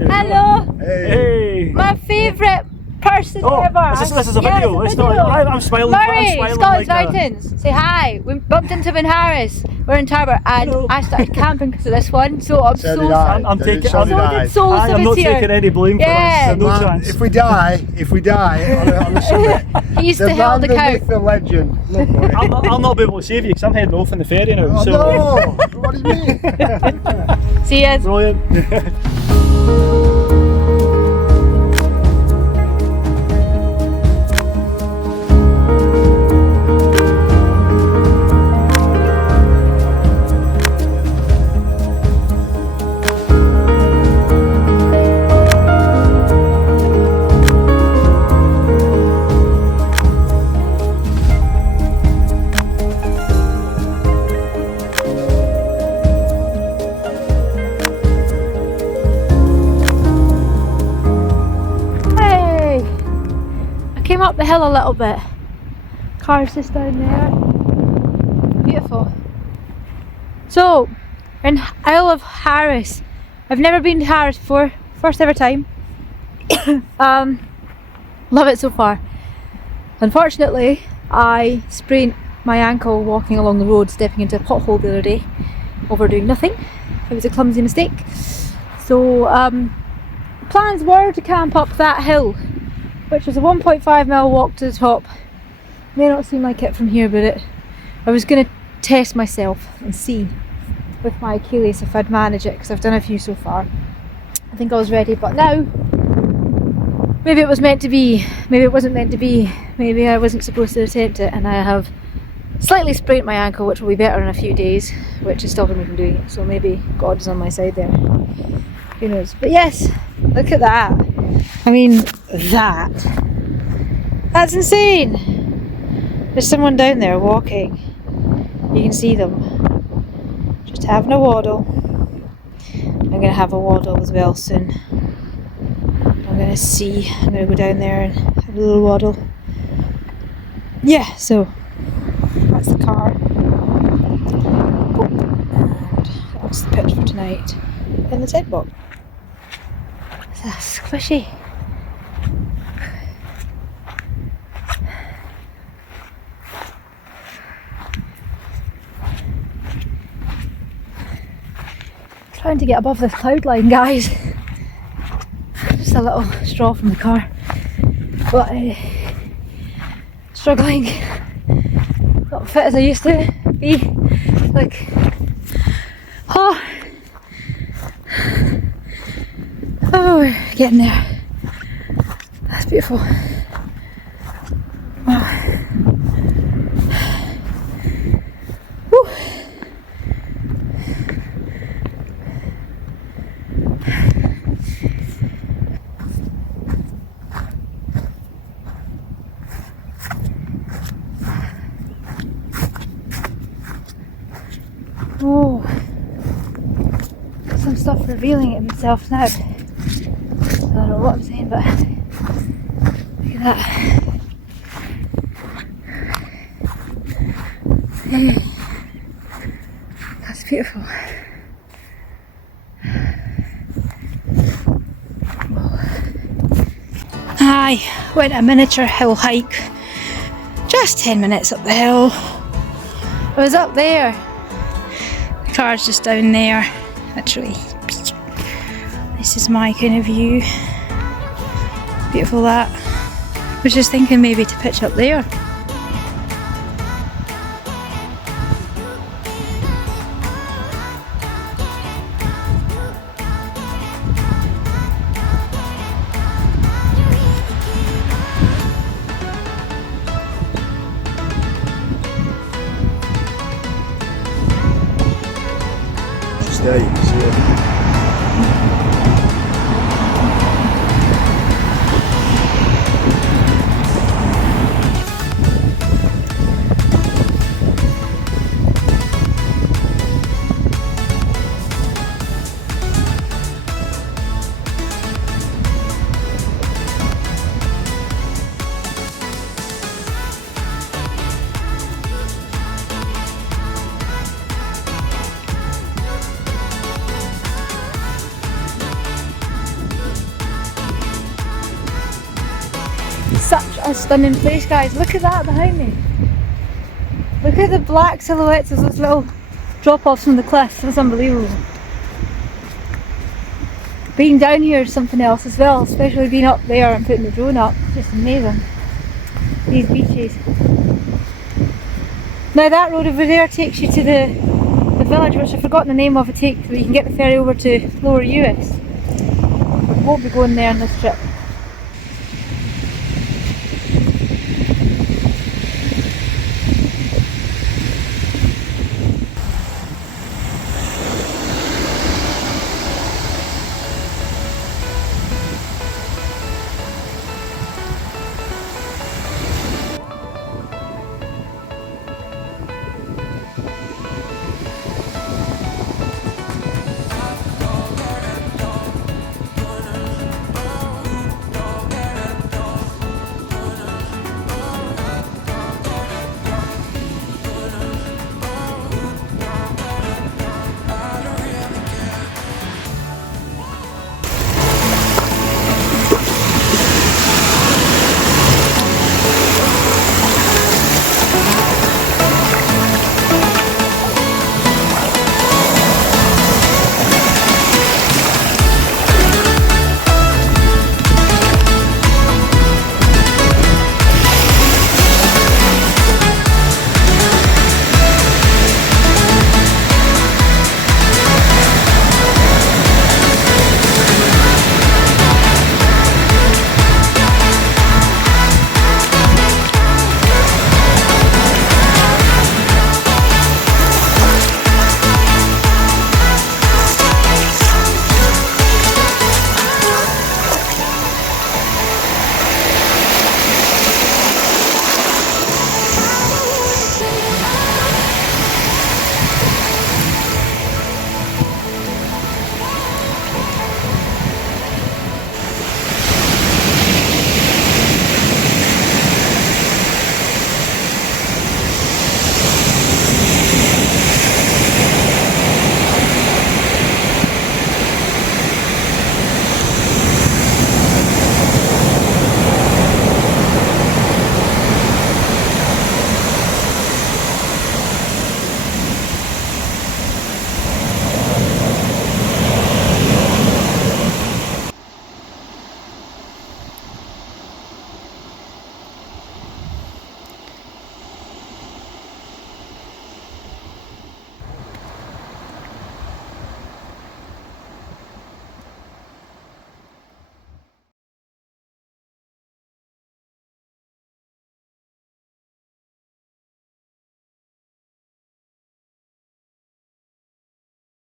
Hello! Hey! My favourite person ever! This is a video. It's not, I'm smiling. Murray, I'm smiling Scotland's like Mountains. Say hi. We bumped into in Harris. We're in Tarbert, and Hello. I started camping because of this one. So I'm So so did I. I'm taking. So did I. so I'm not here. taking any blame for Yeah. this. No Man, chance. if we die on the summit, He used the to hold the man, couch. the legend. Look, boy. I'll not be able to save you because I'm heading off in the ferry now. Oh, so no! What do you mean? See ya. brilliant. Came up the hill a little bit. Car's just down there. Beautiful. So, in Isle of Harris. I've never been to Harris before. First ever time. Love it so far. Unfortunately, I sprained my ankle walking along the road, stepping into a pothole the other day over doing nothing. It was a clumsy mistake. So, plans were to camp up that hill, which was a 1.5 mile walk to the top. May not seem like it from here, but I was going to test myself and see with my Achilles if I'd manage it, because I've done a few so far. I think I was ready, but now maybe it was meant to be, maybe it wasn't meant to be, maybe I wasn't supposed to attempt it, and I have slightly sprained my ankle, which will be better in a few days, which is stopping me from doing it. So maybe God is on my side there. Who knows? But yes, look at that. I mean, that's insane. There's someone down there walking. You can see them. Just having a waddle. I'm going to have a waddle as well soon. I'm going to go down there and have a little waddle. Yeah, so that's the car. And that's the pitch for tonight in the Tentbox. It's squishy. Trying to get above this cloud line, guys. Just a little straw from the car, but struggling. Not fit as I used to be. Like, oh, we're getting there. That's beautiful. Wow. Woo. Oh, some stuff revealing itself now. I don't know what I'm saying, but look at that. That's beautiful. I went a miniature hill hike, just 10 minutes up the hill. I was up there, the car's just down there, literally. This is my kind of view. Beautiful that. I was just thinking maybe to pitch up there. Just there, you can see it. Such a stunning place, guys. Look at that behind me. Look at the black silhouettes of those little drop-offs from the cliff. That's unbelievable. Being down here is something else as well, especially being up there and putting the drone up. Just amazing. These beaches. Now that road over there takes you to the village, which I've forgotten the name of. It takes where you can get the ferry over to Lower US. We won't be going there on this trip.